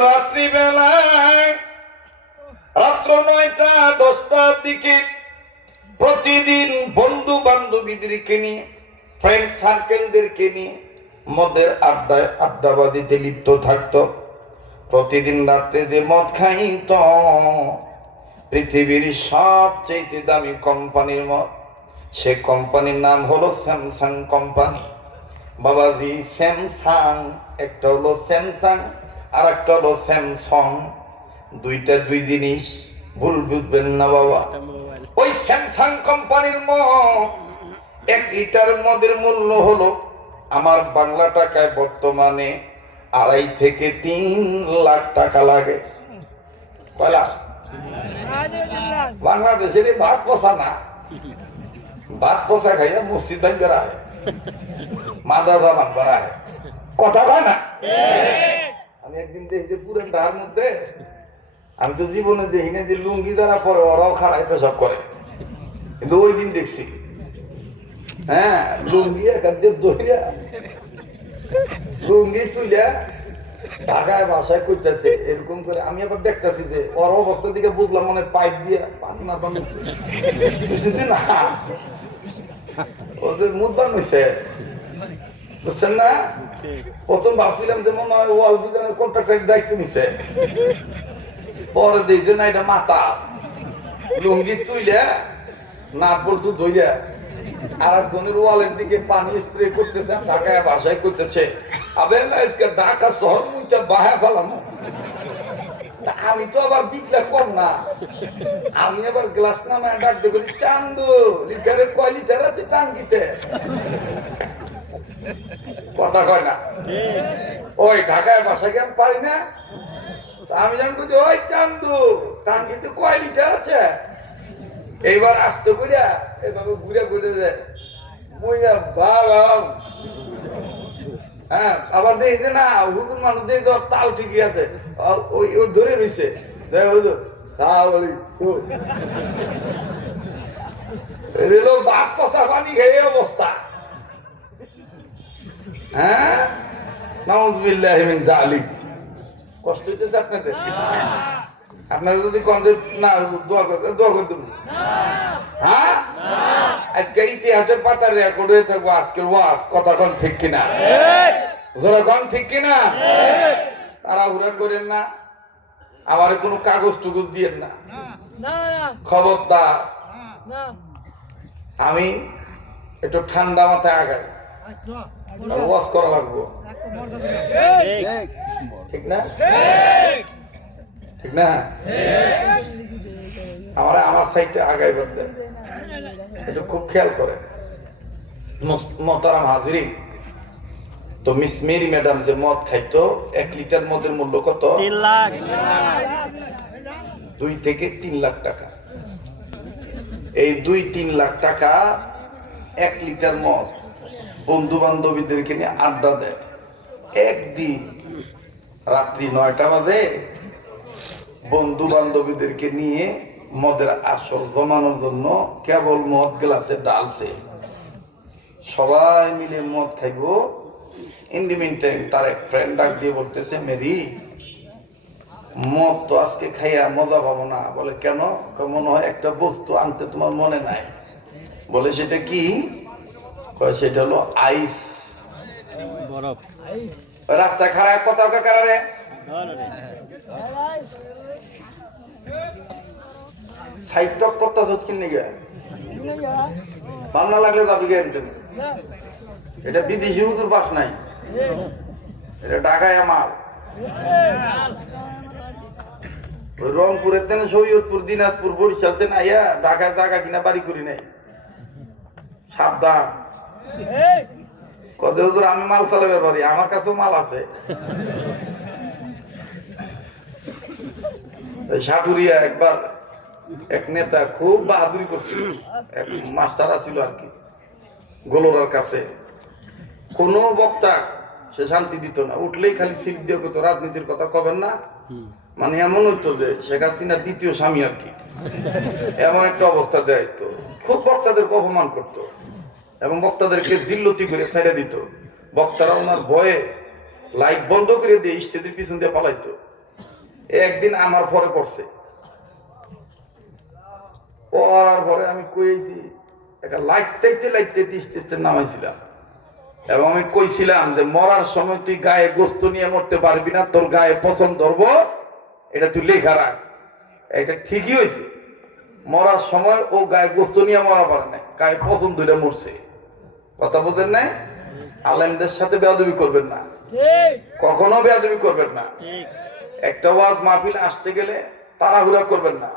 রাত্রিবেলায় রাত্র 9টা 10টার দিকে প্রতিদিন বন্ধু বান্ধবীদেরকে নিয়ে ফ্রেন্ড সার্কেলদেরকে নিয়ে মদের আড্ডাবাজিতে লিপ্ত থাকতো। প্রতিদিন রাত্রে যে মদ খাইত, পৃথিবীর সবচেয়ে দামি কোম্পানির মদ, সে কোম্পানির নাম হলো স্যামসাং কোম্পানি। বাবাজি, স্যামসাং, একটা হলো স্যামসাং আর একটা হলো স্যামসং, দুইটা দুই জিনিস, ভুল বুঝবেন না বাবা। ওই স্যামসাং কোম্পানির মদ, 1 লিটার মদের মূল্য হলো আমার বাংলা টাকায় বর্তমানে 2.5 থেকে 3 লাখ টাকা লাগে। কয়লা বাংলাদেশের ভাত পোষা না, ভাত পোষা খাইয়া মসজিদ ভাই বেড়ায়, মাদা জামান বেড়ায়, কথা কয় না। আমি একদিন দেখি পুরেন ঢাকার মধ্যে, আমি তো জীবনে দেখি না যে লুঙ্গি যারা পরে ওরাও খাড়ায় পেশাব করে, কিন্তু ওই দিন দেখছি। হ্যাঁ, লুঙ্গি একাদের দইয়া লুঙ্গি তুইলা ঢাকায় বাসায় করতেছে এরকম করে। আমি আবার দেখতেছি যে ওর অবস্থা দিকে বুঝলাম মনে পাইপ দিয়ে পানি মারবান হচ্ছে, যদি না ও যে মুখ বানাইছে, বুঝছেন না। প্রথম ভাবছিলাম যে মনে হয় ওয়াল বিধানের কন্ট্রাক্টের দায়িত্ব নিছে, পরে দেখছে না এটা মাথা। লুঙ্গি তুইলা নাট বল্টু ধইলা আর একজনের ওয়ালের দিকে পানি স্প্রে করতেছে, ঢাকায় বাসায় করতেছে। ঢাকা শহর মুইটা বাহায় ফেলানো। আমি তো আবার বিকলা কম না, আমি আবার গ্লাস নামে ডাকতে বলি, চান্দু লিটারে কয় লিটার আছে টাঙ্কিতে, কথা কয় না। ওই ঢাকায় বাসায় আমি পারি না, আমি জানবো যে ওই চান্দু টাঙ্কিতে কয় লিটার আছে। এইবার আসতে করিয়া এভাবে ঘুরে ঘুরে যায়, হ্যাঁ। আবার দেখি না হুজুর মানুষ দেখি তাল ঠিকই আছে, ওই ধরে রয়েছে, রেলো বাপ পচা পানি খেয়ে অবস্থা। হ্যাঁ, নাউজুবিল্লাহ মিন যালিক। কষ্ট হইতেছে আপনাদের? আপনাদের যদি কন্দের না দোয়া করতে দেবো। হ্যাঁ, আজকে ইতিহাসের পাতার রেকর্ড হয়ে থাকবো আজকের ওয়াজ, কথা কোন ঠিক কিনা? যারা কোন ঠিক কিনা? তাড়াহুড়া করেন না, আমার কোনো কাগজ টুকুজ দিয়েন না, খবরদার। আমি একটু ঠান্ডা মাথায় আগাই, ওয়াজ করা লাগবো, ঠিক না? ঠিক না? আমার সাইডটা আগাই বলতেন, এটা খুব খেয়াল করে। মোহতারাম হাজিরিন, তো মিস মেরি ম্যাডাম যে মদ খাইতো, 1 লিটার মদের মূল্য কত? 3 লাখ, 2 থেকে 3 লাখ টাকা। এই 2-3 লাখ টাকা 1 লিটার মদ বন্ধু বান্ধবীদেরকে নিয়ে আড্ডা দেয়। একদিন রাত্রি 9টা বাজে বন্ধু বান্ধবীদেরকে নিয়ে মদের আসর জমানোর জন্য কেবল মদ গ্লাসে ডালছে, সবাই মিলে মদ খাইব। ইন দি মিন টাইম তার এক ফ্রেন্ড ডাক দিয়ে বলতেছে, মেরি মদ তো আজকে খাইয়া মজা পাবো না। বলে কেন? মনে হয় একটা বস্তু আনতে তোমার মনে নাই। বলে সেটা কি? সেটা হলো আইস, বরফ। রাস্তায় খারাপ কথা কারারে সাইড টক করতেছ কিনে গে, ভাল না লাগলে যাবি গে। এটা বিদেশি হুজুর পাস নাই, এটা ঢাকায় আমার। ওই রংপুরের তেনে শরীয়তপুর, দিনাজপুর, বরিশাল তেনে আইয়া ঢাকায় জায়গা কিনা বাড়ি করি নাই। সাবধান। কত হুজুর আমি মাল চালাবে পারি, আমার কাছেও মাল আছে। সাটুরিয়া একবার এক নেতা খুব বাহাদুরি করছিল, এক মাস্টার আছিল আর কি গোলরার কাছে। কোন বক্তা সে শান্তি দিত না, উঠলেই খালি সিট দিয়ে কত রাজনীতির কথা কবেন না। মানে এমন হইতো যে শেখ হাসিনার দ্বিতীয় স্বামী আর কি, এমন একটা অবস্থা দেয়। তো খুব বক্তাদেরকে অপমান করতো। এবং বক্তাদেরকে জিল্লতি করে ছেড়ে দিত। বক্তারা ওনার ভয়ে লাইট বন্ধ করে দিয়ে স্টেজের পিছন দিয়ে পালাইতো। একদিন আমার পরে পড়ছে, পড়ার পরে আমি কইছি একটা লাইটতে স্টেজটা নামাইছিলাম এবং আমি কইছিলাম যে মরার সময় তুই গায়ে গোস্ত নিয়ে মরতে পারবি না, তোর গায়ে পছন্দ ধরবো, এটা তুই লেখা রাখ। এটা ঠিকই হয়েছে, মরার সময় ও গায়ে গোস্ত নিয়ে মরা পারে না, গায়ে পছন্দ ধরে মরছে। কথা বোঝেন নাই? আলেমদের সাথে বেয়াদবি করবেন না, কখনো বেয়াদবি করবেন না। একটা ওয়াজ মাহফিল আসতে গেলে তাড়াহুড়া করবেন না,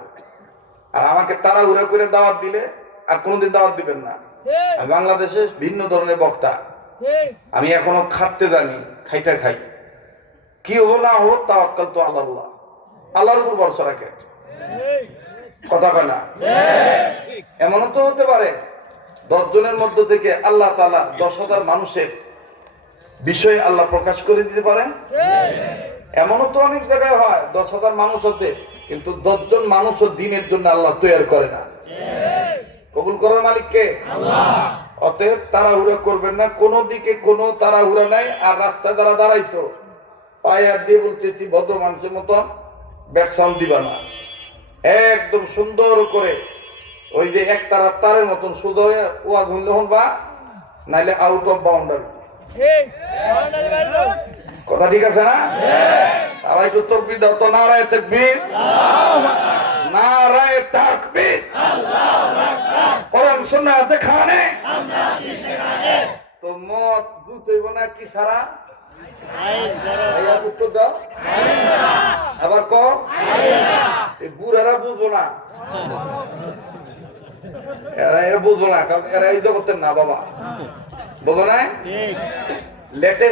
আর আমাকে তাড়াহুড়া করে দাওয়াত দিলে আর কোনোদিন দাওয়াত দিবেন না। বাংলাদেশে ভিন্ন ধরনের বক্তা, আমি এখনো খাটতে জানি, খাইটা খাই, কি হো না হো তাওয়াক্কাল তো আল্লাহ, আল্লাহর উপর ভরসা রাখে। কথা কয় না? এমনও তো হতে পারে 10 জনের মধ্য থেকে আল্লাহ তাআলা 10,000 মানুষের বিষয়ে আল্লাহ প্রকাশ করে দিতে পারে। এমনও তো অনেক জায়গায় হয় 10,000 মানুষ আছে, কিন্তু 10 জন মানুষও দিনের জন্য আল্লাহ তৈরি করে না। কবুল করার মালিক কে? আল্লাহ। অতএব তাড়াহুড়া করবেন না, কোনো দিকে কোনো তাড়াহুড়া নাই। আর রাস্তায় যারা দাঁড়াইছো, পায়ে হাত দিয়ে বলতেছি, ভদ্র মানুষের মতন ব্যাট সাউন্ড দিবা না, একদম সুন্দর করে ওই যে একতারা তারের মতন সোজা হয়ে ওয়াজ হইলে হবা, নাইলে আউট অফ বাউন্ডারি। কথা ঠিক আছে না? আবার একটু তাকবীর দাও তো, নারায়ে তাকবীর, নারায়ে তাকবীর, কোরআন সুন্নাহ যেখানে তো মত জুত হইব না কি সারা? উত্তর দাও। আবার ক, বুড়ারা বুঝবো না, এরা বুঝবো না, কারণ এরা এই জগতের না বাবা, বুঝো না? লেটেস্ট